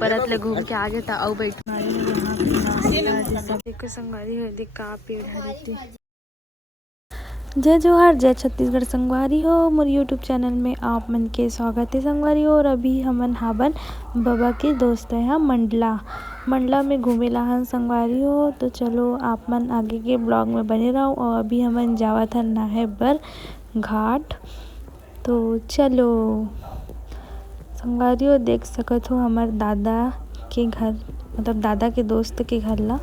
परत ले घूम के आगे था और बैठ देखो संगवारी हो देख का पेड़ हरती। जय जोहार जय छत्तीसगढ़ संगवारी हो मोर यूट्यूब चैनल में आप मन के स्वागत है संगवारी हो। और अभी हमन हाबन बाबा के दोस्त है मंडला में घूमे ला हन संगवारी हो। तो चलो आप मन आगे के ब्लॉग में बने रहो। और अभी हमन जावत हन नहाए बर घाट। तो चलो संगवारी हो देख सकत हो हमार दादा के घर मतलब दादा के दोस्त के घर ला।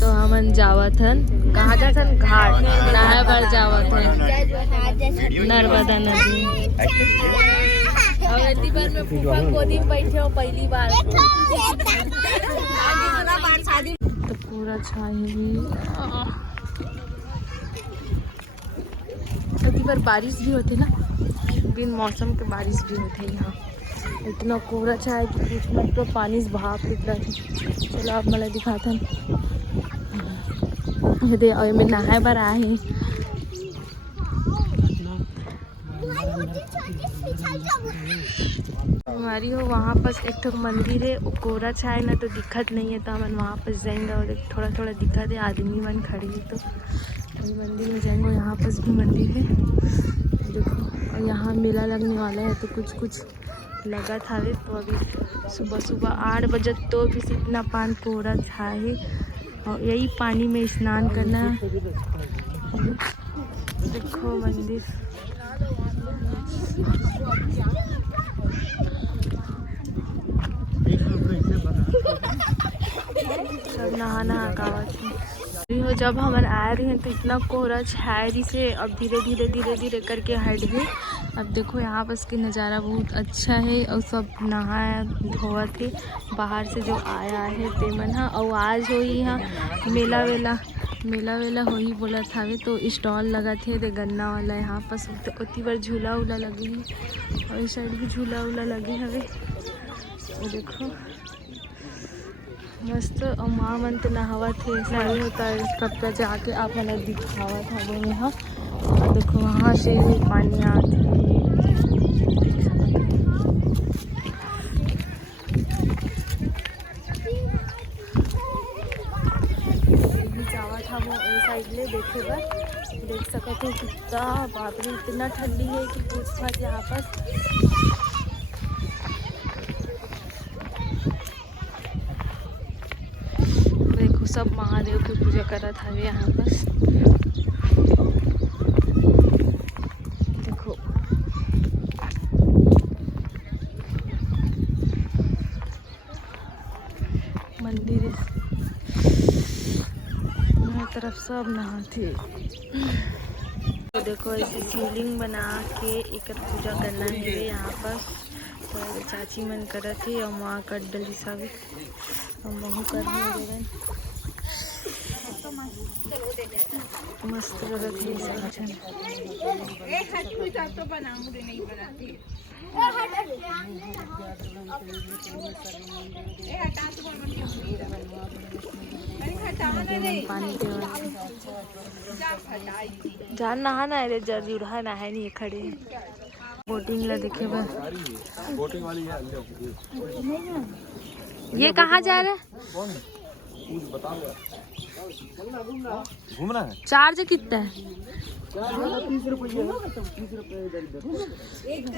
तो हमन जावत हन कहाँ जाथन घाट नहाए बर जावत हन नर्मदा नदी। और एती बार में फूफा गोदी में बैठे हो पहली बार तो पूरा छाई एती बार बारिश भी होती ना बिन मौसम के बारिश भी होते यहाँ। इतना कोहरा छाया कि कुछ मत तो पानी से भाप निकला थी। चलो आप मला दिखाता दे और मैं नहाए बर आए हमारी हो वहाँ पास एक ठो मंदिर है। वो कोहरा छाया ना तो दिक्कत नहीं है तो हम वहाँ पास जाएंगे। और थोड़ा थोड़ा दिक्कत है आदमी मन खड़े है तो मंदिर में जाएंगे। यहाँ पास भी मंदिर है देखो। और यहाँ मेला लगने वाला है तो कुछ लगा था। तो अभी सुबह सुबह 8 बजे तो भी इतना पान कोहरा छाया है। और यही पानी में स्नान करना। देखो मंदिर सब नहा हो। जब हम आ रहे हैं तो इतना कोहरा छाया से अब धीरे करके हट गए। अब देखो यहाँ बस के नज़ारा बहुत अच्छा है। और सब नहाया धोवत है बाहर से जो आया है तेमन हा। और आज हो यहाँ मेला वेला हो ही बोला था तो स्टॉल लगा थे दे गन्ना वाला। यहाँ पास तो उतनी बार झूला उला लगे हैं और इस साइड भी झूला उला लगे हवे। देखो मस्त और माँ मन तो नहावा थे सारी होता है कब तक जाके आप मन दिखावा था वो यहाँ। और देखो वहाँ से पानी आते जावा था वो साइड ले देखे बर देख सकते हो कितना बाप रे इतना ठंडी है कि कुछ मत। यहाँ पर देखो सब महादेव की पूजा करत हवे यहाँ बस। देखो मंदिर यहाँ तरफ सब नहाते। तो देखो ऐसे शिवलिंग बना के एक पूजा करना है यहाँ पर। तो चाची मन करत है और माँ कर डली सब और महू कर मस्त लगत है। पानी जान नहाना है जरूर है ना है नहीं खड़े बोटिंग ला देखे बा। ये कहाँ जा रहा है घूमना है। चार्ज कितना है 30 रुपये।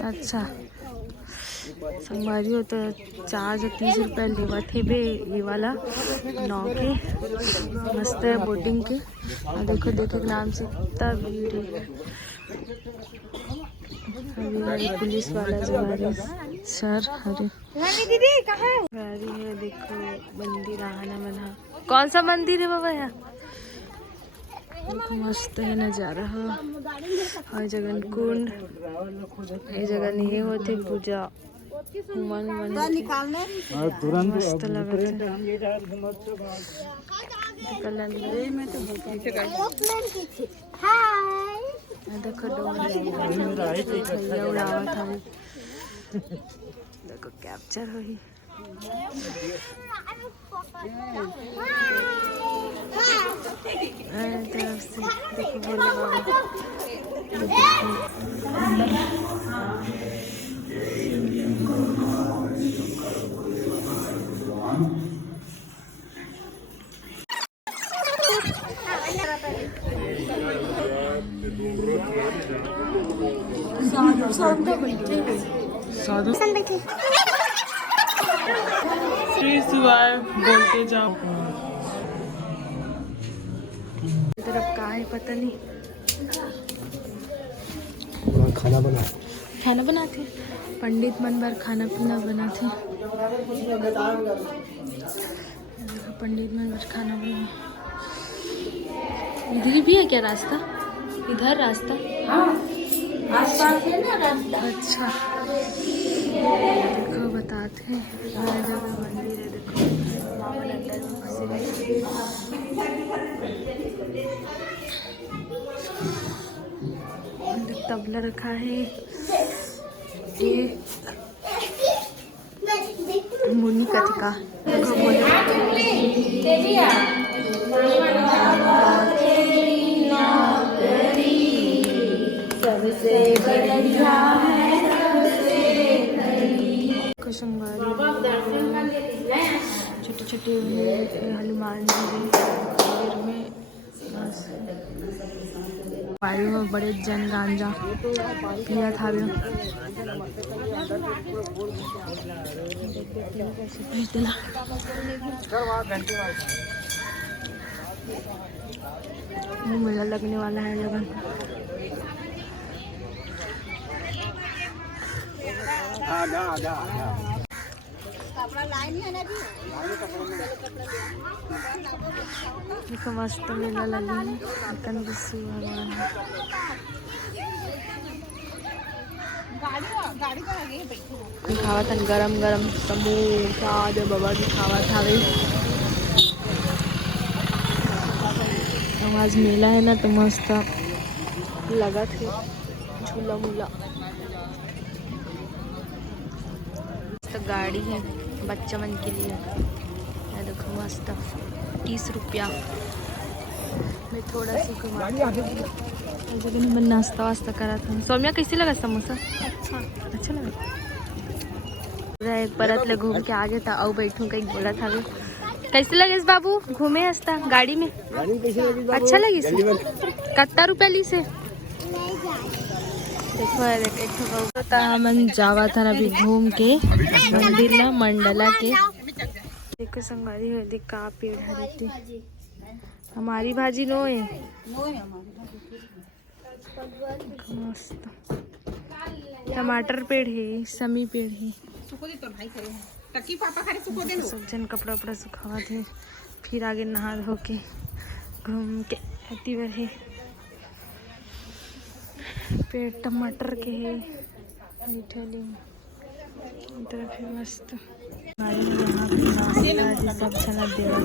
अच्छा संगवारी हो तो चार्ज 30 रुपये लेवा थे बे ये वाला नौ के मस्त है बोटिंग के। और देखो देखे के नाम से इतना भीड़ है। अभी पुलिस वाला जो है सर हरे गाड़ी है। देखो मंदिर आना मना कौन सा मंदिर है बाबा यहाँ देखो मस्त है नज़ारा है। और जगन कुंड ये जगह नहीं होते पूजा मन मस्त लगता है। देखो उड़ावा था देखो कैप्चर हुई तरफ से देखो भोले बाबा। साधु श्री शिवाय बोलते जाओ। तरफ कहाँ है पता नहीं। खाना बनाते पंडित मन बार खाना पीना बनाते। पंडित मन बार खाना बना। इधर भी है क्या रास्ता? इधर रास्ता? अच्छा देखो बताते हैं। मंदिर है देखो। तबला रखा है। ये मुनि कथिका छोटे छोटे हनुमान जी में वायु में बड़े जन गांजा पिया था। मेला लगने वाला है लगन। देखो मस्त मेला लगी है। भगवान खावा था गरम गरम समोसा जो बाबा की खावा था। आज मेला है ना तो मस्त लगा थे झूला मूला। तो गाड़ी है बच्चा मन के लिए। देखो मस्त 30 रुपया में थोड़ा सा मैं नाश्ता वास्ता करा था। सौम्या कैसे लगा समोसा? अच्छा लगा। एक परत ले घूम के आगे था और बैठूं कहीं बोला था। कैसे लगे बाबू? घूमे हंसता गाड़ी में अच्छा लगी से? कितना रुपया ली से? देखो हमन जावा था अभी घूम के मंदिर ला मंडला के। देखो संगारी हो देख का पेड़ है। हमारी भाजी नो है मस्त। टमाटर पेड़ है, समी पेड़ है। सब जन कपड़ा उपड़ा सुखावा थे। फिर आगे नहा धो के घूम के हती बार है। पेड़ टमाटर के है मीठे तरफ है मस्त। सब जना देवा